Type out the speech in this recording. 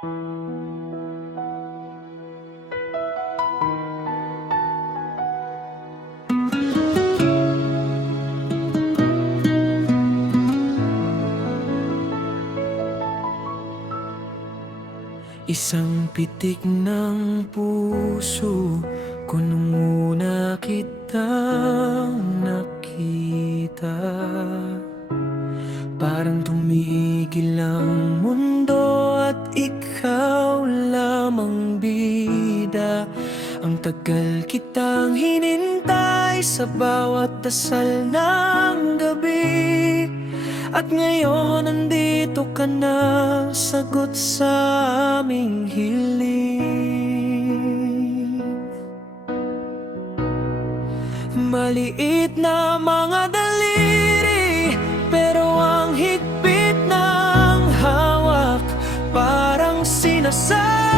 Isang pitik ng puso ko nung una kitang nakita. Parang tumigil ang mundo at ikaw lamang bida. Ang tagal kitang hinintay sa bawat dasal ng gabi. At ngayon nandito ka na, sagot sa aming hiling. Maliit na mga daliri, pero ang higpit ng hawak parang sinasabi